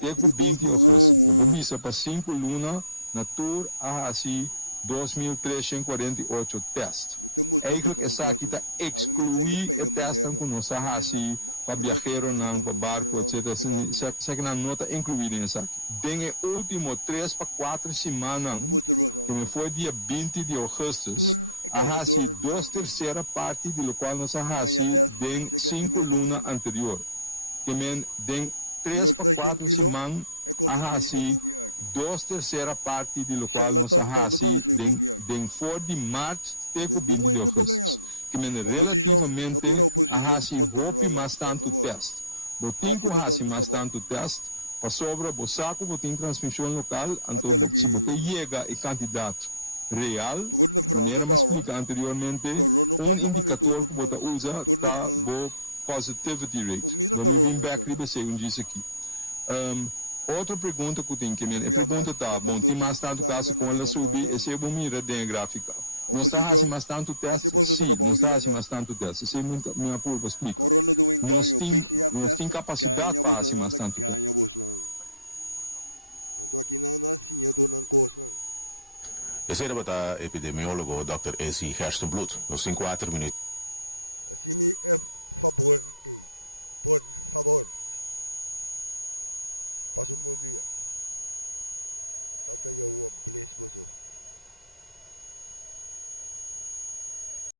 Teco 20 de agosto. Bobisa para 5 luna na tour AHC 2348 test. Eigenlijk is aqui tá excluir o teste com nossa AHC para viajero para barco, etc. Se que na nota incluída nessa aqui. Den o último 3 para 4 semanas, que me foi dia 20 de agosto, AHC 2/3 parte do qual nossa AHC den 5 luna anterior. Que me den 3 para 4 semanas, AHC 2/3 parte do qual nós AHC den 4 de março até 20 de agosto. Que me relativamente AHC roupe mais tanto teste. Botinho AHC mais tanto teste, para sobra, o saco, botinho transmissão local, então se você chega e candidato real, maneira mais explica anteriormente, indicador que você usa está o positivity rate. Vamos vir back riba segundo disso aqui. Outra pergunta que eu tenho que me a pergunta tá, bom, tem mais tanto caso com ela subir, esse é bom mira de gráfica. Não está fazendo mais tanto teste? Sim, não está fazendo mais tanto teste. Esse é minha pulpa explica. Nós tem capacidade para fazer mais tanto teste. Esse era o epidemiólogo Dr. A.C. Herstenblut. Nos 4 minutos.